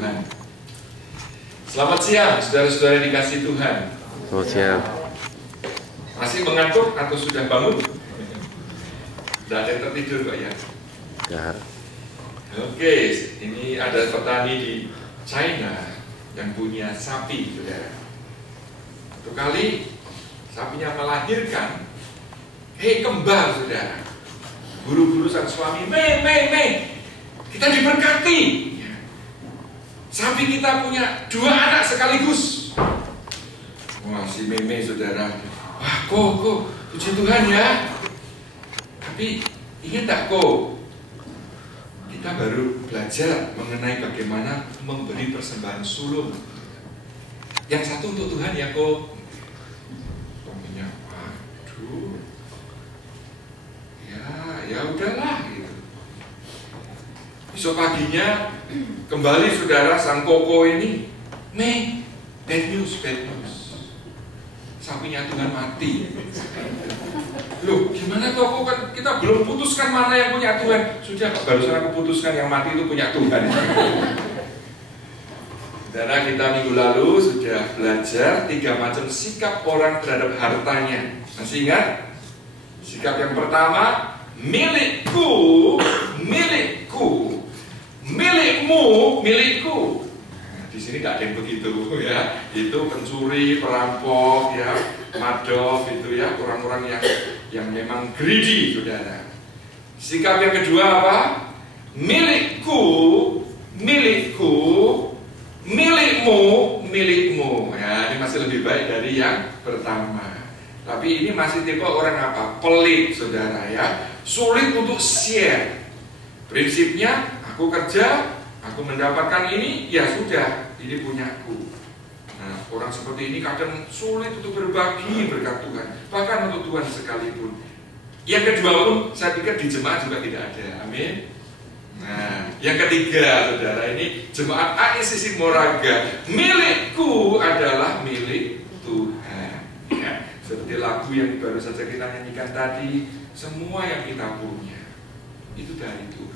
Tuhan. Selamat siang, saudara-saudara yang dikasihi Tuhan. Selamat siang. Masih mengantuk atau sudah bangun? Tidak ada yang tertidur Pak ya? Ya. Oke, ini ada petani di China yang punya sapi, saudara. Satu kali sapinya melahirkan, kembar, saudara. Buru-buru sang suami, me, kita diberkati. Sapi kita punya 2 anak sekaligus. Wah, si Meme, saudara. Wah, kok, puji Tuhan ya. Tapi ingat tak kok, kita baru belajar mengenai bagaimana memberi persembahan sulung. Yang satu untuk Tuhan ya kok. Suaminya, waduh, ya udahlah gitu. Besok paginya kembali saudara sang koko ini, bad news. Sapinya Tuhan mati. Loh, gimana koko, kan kita belum putuskan mana yang punya Tuhan. Sudah, barusan aku putuskan yang mati itu punya Tuhan. Saudara, kita minggu lalu sudah belajar 3 macam sikap orang terhadap hartanya. Masih ingat? Sikap yang pertama, milikku, milikku. Nah, di sini tidak ada yang begitu ya. Itu pencuri, perampok, ya, madol, itu ya, orang-orang yang memang greedy, saudara. Sikap yang kedua apa? Milikku, milikmu. Ya, ini masih lebih baik dari yang pertama. Tapi ini masih tipe orang apa? Pelit, saudara ya. Sulit untuk share. Prinsipnya, aku kerja, aku mendapatkan ini, ya sudah, ini punyaku. Nah, orang seperti ini kadang sulit untuk berbagi berkat Tuhan, bahkan untuk Tuhan sekalipun. Yang kedua pun, saya pikir di jemaat juga tidak ada. Amin. Nah, yang ketiga, saudara, ini jemaat AICC Moraga. Milikku adalah milik Tuhan. Ya, seperti lagu yang baru saja kita nyanyikan tadi, semua yang kita punya itu dari Tuhan.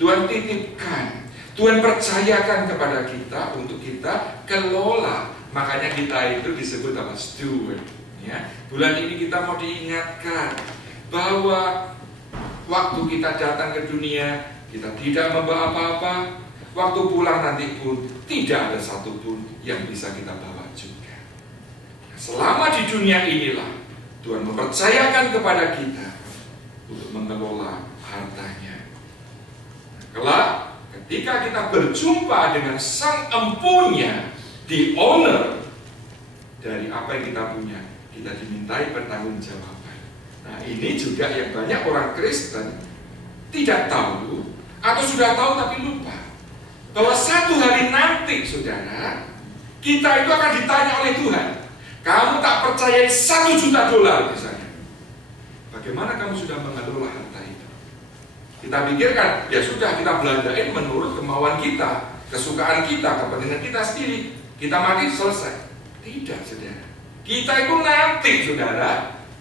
Tuhan titipkan, Tuhan percayakan kepada kita untuk kita kelola. Makanya kita itu disebut apa? Steward. Ya. Bulan ini kita mau diingatkan bahwa waktu kita datang ke dunia, kita tidak membawa apa-apa. Waktu pulang nanti pun tidak ada satupun yang bisa kita bawa juga. Selama di dunia inilah Tuhan mempercayakan kepada kita untuk mengelola hartanya. Kelak ketika kita berjumpa dengan sang empunya, the owner dari apa yang kita punya, kita dimintai pertanggungjawaban. Nah, ini juga yang banyak orang Kristen tidak tahu atau sudah tahu tapi lupa, bahwa satu hari nanti, saudara, kita itu akan ditanya oleh Tuhan. Kamu tak percaya $1 juta misalnya, bagaimana kamu sudah mengelola harta itu? Kita pikirkan, ya sudah, kita belanjain menurut kemauan kita, kesukaan kita, kepentingan kita sendiri. Kita mati, selesai. Tidak, saudara. Kita itu nanti, saudara,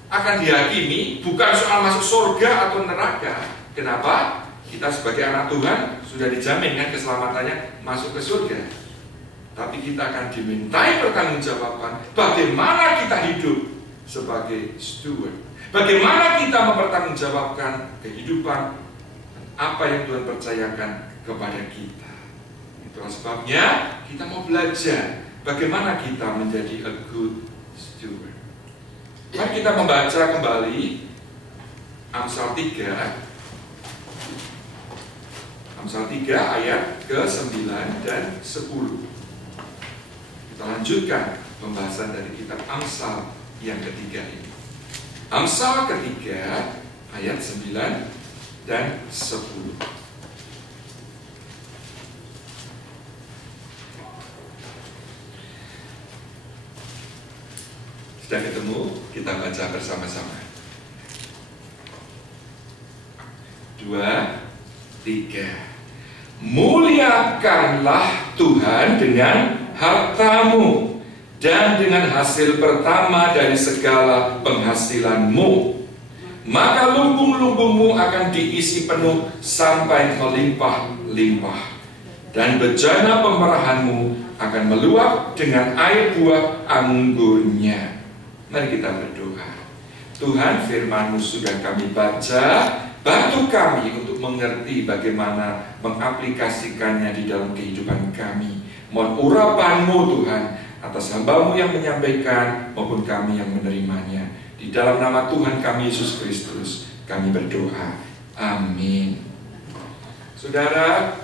akan dihakimi bukan soal masuk surga atau neraka. Kenapa? Kita sebagai anak Tuhan sudah dijamin kan keselamatannya masuk ke surga. Tapi kita akan dimintai pertanggungjawaban bagaimana kita hidup sebagai steward. Bagaimana kita mempertanggungjawabkan kehidupan apa yang Tuhan percayakan kepada kita. Itulah sebabnya kita mau belajar bagaimana kita menjadi a good steward. Mari kita membaca kembali Amsal 3. Amsal 3 ayat ke-9 dan 10. Kita lanjutkan pembahasan dari kitab Amsal yang ketiga ini. Amsal ketiga ayat 9 dan 10. Sudah ketemu? Kita baca bersama-sama. 2, 3. Muliakanlah Tuhan dengan hartamu dan dengan hasil pertama dari segala penghasilanmu. Maka lumbung-lumbungmu akan diisi penuh sampai melimpah-limpah. dan bejana pemerahanmu akan meluap dengan air buah anggurnya. Mari kita berdoa. Tuhan, firman-Mu sudah kami baca, bantu kami untuk mengerti bagaimana mengaplikasikannya di dalam kehidupan kami. Mohon urapan-Mu Tuhan atas hamba-Mu yang menyampaikan maupun kami yang menerimanya. Di dalam nama Tuhan kami Yesus Kristus kami berdoa. Amin. Saudara,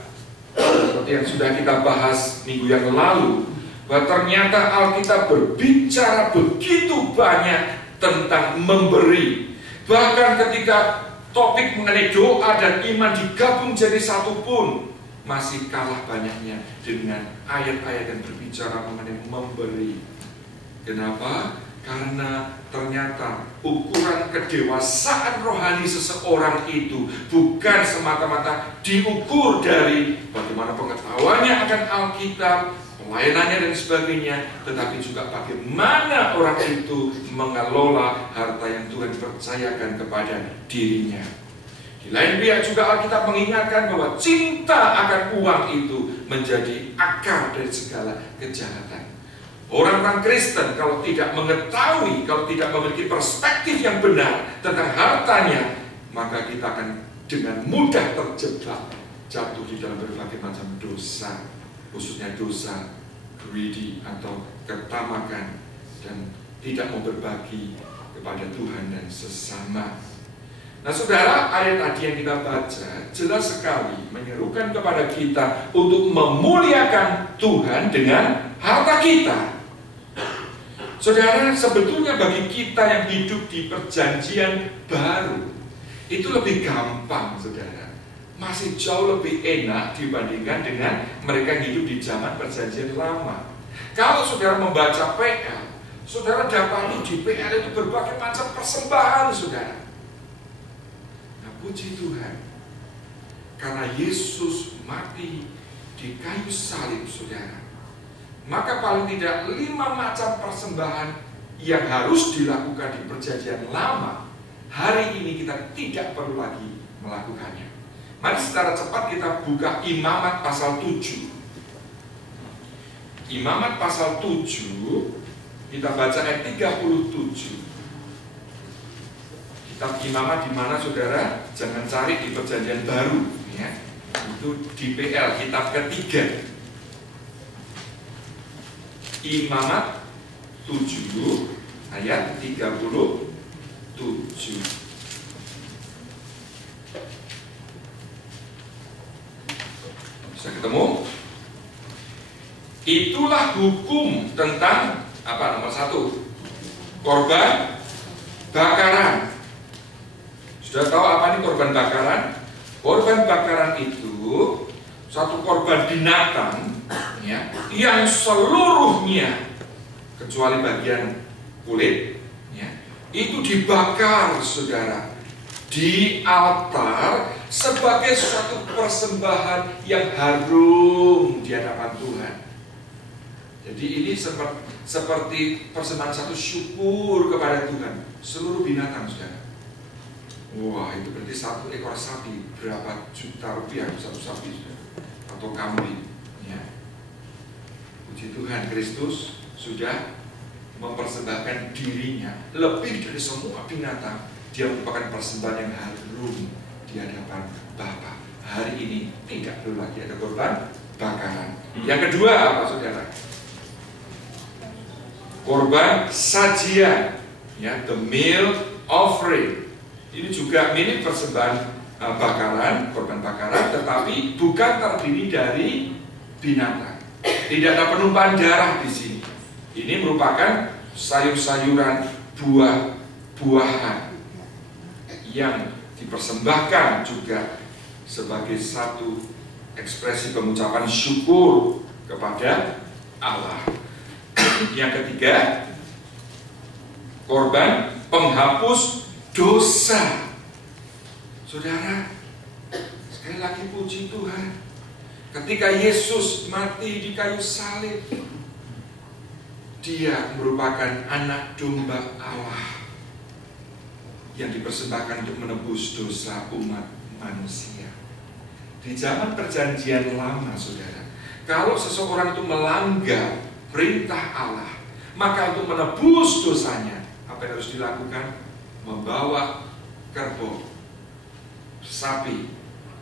seperti yang sudah kita bahas minggu yang lalu, bahwa ternyata Alkitab berbicara begitu banyak tentang memberi. Bahkan ketika topik mengenai doa dan iman digabung jadi satu pun, masih kalah banyaknya dengan ayat-ayat yang berbicara mengenai memberi. Kenapa? Karena ternyata ukuran kedewasaan rohani seseorang itu bukan semata-mata diukur dari bagaimana pengetahuannya akan Alkitab, pelayanannya dan sebagainya, tetapi juga bagaimana orang itu mengelola harta yang Tuhan percayakan kepada dirinya. Di lain pihak juga Alkitab mengingatkan bahwa cinta akan uang itu menjadi akar dari segala kejahatan. Orang-orang Kristen kalau tidak mengetahui, kalau tidak memiliki perspektif yang benar tentang hartanya, maka kita akan dengan mudah terjebak, jatuh di dalam berbagai macam dosa, khususnya dosa greedy atau ketamakan, dan tidak mau berbagi kepada Tuhan dan sesama. Nah saudara, ayat tadi yang kita baca jelas sekali menyerukan kepada kita untuk memuliakan Tuhan dengan harta kita. Saudara, sebetulnya bagi kita yang hidup di perjanjian baru, itu lebih gampang, saudara. Masih jauh lebih enak dibandingkan dengan mereka yang hidup di zaman perjanjian lama. Kalau saudara membaca PL, saudara dapati di PL itu berbagai macam persembahan, saudara. Nah, puji Tuhan, karena Yesus mati di kayu salib, saudara, maka paling tidak 5 macam persembahan yang harus dilakukan di perjanjian lama, hari ini kita tidak perlu lagi melakukannya. Mari secara cepat kita buka Imamat pasal 7. Imamat pasal 7, kita baca ayat 37. Kitab Imamat di mana, saudara? Jangan cari di perjanjian baru, ya. Itu di PL, kitab ketiga. Imamat 7 ayat 37. Bisa ketemu? Itulah hukum tentang apa? Nomor 1, korban bakaran. Sudah tahu apa ini korban bakaran? Korban bakaran itu satu korban binatang, ya, yang seluruhnya kecuali bagian kulit, ya, itu dibakar, saudara, di altar sebagai suatu persembahan yang harum di hadapan Tuhan. Jadi ini seperti persembahan satu syukur kepada Tuhan. Seluruh binatang, saudara. Wah, itu berarti 1 ekor sapi berapa juta rupiah satu sapi, saudara, atau kambing, ya. Puji Tuhan, Kristus sudah mempersembahkan dirinya lebih dari semua binatang. Dia merupakan persembahan yang harum di hadapan Bapa. Hari ini tidak perlu lagi ada korban bakaran. Yang kedua apa, saudara? Korban sajian, ya, the meal offering. Ini juga milik persembahan bakaran, korban bakaran, tetapi bukan terdiri dari binatang. Tidak ada penumpahan darah di sini. Ini merupakan sayur-sayuran, buah-buahan yang dipersembahkan juga sebagai satu ekspresi pengucapan syukur kepada Allah. Yang ketiga, korban penghapus dosa. Saudara, sekali lagi puji Tuhan, ketika Yesus mati di kayu salib, Dia merupakan anak domba Allah yang dipersembahkan untuk menebus dosa umat manusia. Di zaman perjanjian lama, saudara, kalau seseorang itu melanggar perintah Allah, maka untuk menebus dosanya, apa yang harus dilakukan? Membawa kerbau, sapi,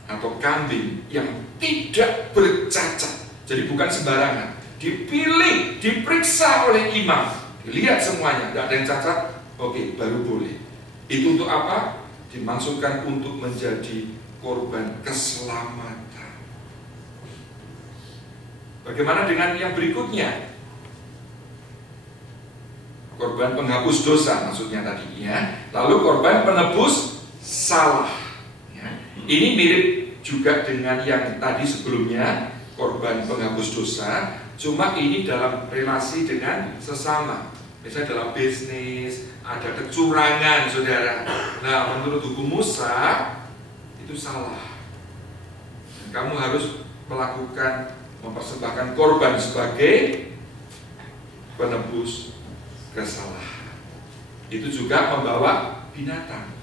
atau kambing yang tidak bercacat. Jadi bukan sembarangan, dipilih, diperiksa oleh imam, dilihat semuanya, tidak ada yang cacat, oke, baru boleh. Itu untuk apa? Dimaksudkan untuk menjadi korban keselamatan. Bagaimana dengan yang berikutnya? Korban penghapus dosa maksudnya tadi, ya. Lalu korban penebus salah, ya. Ini mirip juga dengan yang tadi sebelumnya, korban penghapus dosa, cuma ini dalam relasi dengan sesama. Misalnya dalam bisnis ada kecurangan, saudara. Nah, menurut hukum Musa itu salah. Dan kamu harus mempersembahkan korban sebagai penebus kesalahan. Itu juga membawa binatang.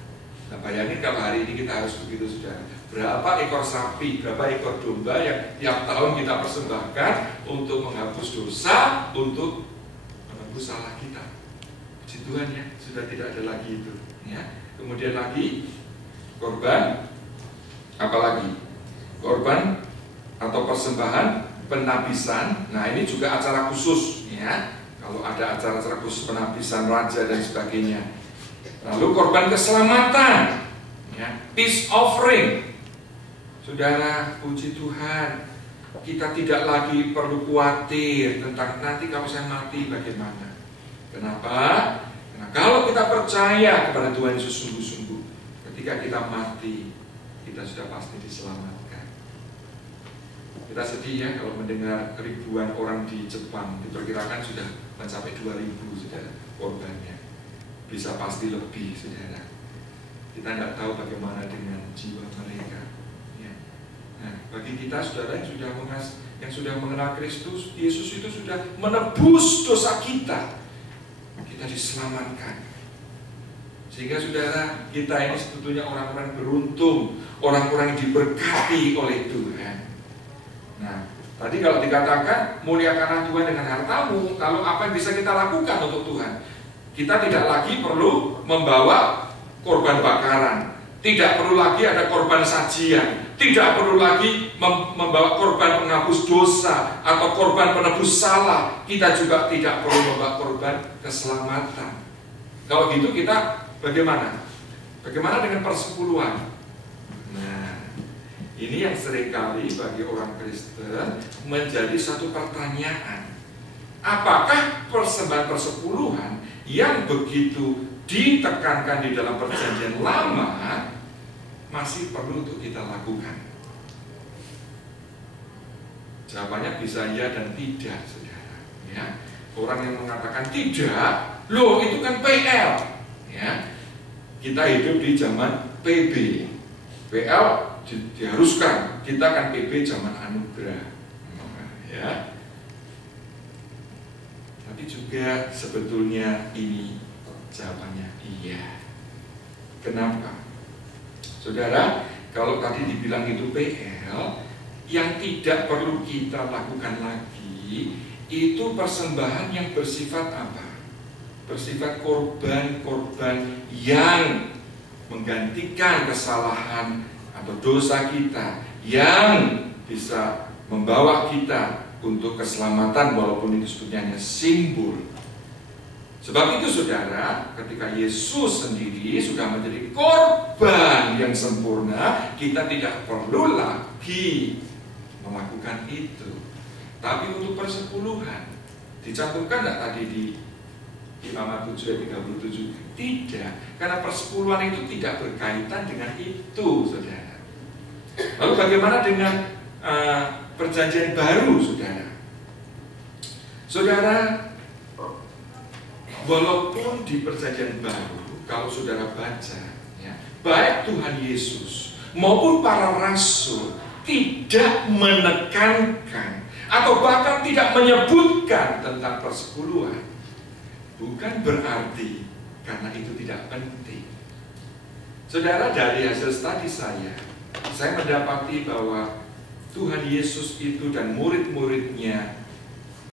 Nah, bayangin kalau hari ini kita harus begitu, saudara. Berapa ekor sapi, berapa ekor domba yang tiap tahun kita persembahkan untuk menghapus dosa, untuk menebus salah kita. Puji Tuhan, ya, sudah tidak ada lagi itu, ya. Kemudian lagi korban apalagi? Korban atau persembahan penabisan. Nah, ini juga acara khusus, ya. Kalau ada acara-acara khusus penabisan raja dan sebagainya. Lalu korban keselamatan, ya, peace offering. Saudara, puji Tuhan, kita tidak lagi perlu khawatir tentang nanti kalau saya mati bagaimana. Kenapa? Karena kalau kita percaya kepada Tuhan Yesus sungguh-sungguh, ketika kita mati, kita sudah pasti diselamatkan. Kita sedih, ya, kalau mendengar ribuan orang di Jepang, diperkirakan sudah mencapai 2000, saudara, korbannya. Bisa pasti lebih, saudara. Kita nggak tahu bagaimana dengan jiwa mereka, ya. Nah, bagi kita, saudara, yang sudah mengenal Kristus, Yesus itu sudah menebus dosa kita. Kita diselamatkan. Sehingga, saudara, kita ini sebetulnya orang-orang beruntung, orang-orang yang diberkati oleh Tuhan. Nah, tadi kalau dikatakan muliakanlah Tuhan dengan hartamu, lalu apa yang bisa kita lakukan untuk Tuhan? Kita tidak lagi perlu membawa korban bakaran, tidak perlu lagi ada korban sajian, tidak perlu lagi membawa korban penghapus dosa atau korban penebus salah. Kita juga tidak perlu membawa korban keselamatan. Kalau gitu kita bagaimana? Bagaimana dengan persepuluhan? Nah, ini yang seringkali bagi orang Kristen menjadi satu pertanyaan. Apakah persembahan persepuluhan yang begitu ditekankan di dalam perjanjian lama masih perlu untuk kita lakukan? Jawabannya bisa ya dan tidak, saudara. Ya. Orang yang mengatakan tidak, loh itu kan PL. Ya. Kita hidup di zaman PB. PL diharuskan, kita kan PB zaman anugerah, ya. Tapi juga sebetulnya ini jawabannya iya. Kenapa? Saudara, kalau tadi dibilang itu PL, yang tidak perlu kita lakukan lagi itu persembahan yang bersifat apa? Bersifat korban-korban yang menggantikan kesalahan atau dosa kita, yang bisa membawa kita untuk keselamatan, walaupun itu sebetulnya hanya simbol. Sebab itu, saudara, ketika Yesus sendiri sudah menjadi korban yang sempurna, kita tidak perlu lagi melakukan itu. Tapi untuk persepuluhan dicantumkan tidak tadi di Imamat 7 ayat 37? Tidak, karena persepuluhan itu tidak berkaitan dengan itu, saudara. Lalu bagaimana dengan perjanjian baru, saudara? Saudara, walaupun di perjanjian baru, kalau saudara baca, ya, baik Tuhan Yesus maupun para rasul tidak menekankan atau bahkan tidak menyebutkan tentang persepuluhan. Bukan berarti karena itu tidak penting. Saudara, dari hasil studi saya, saya mendapati bahwa Tuhan Yesus itu dan murid-muridnya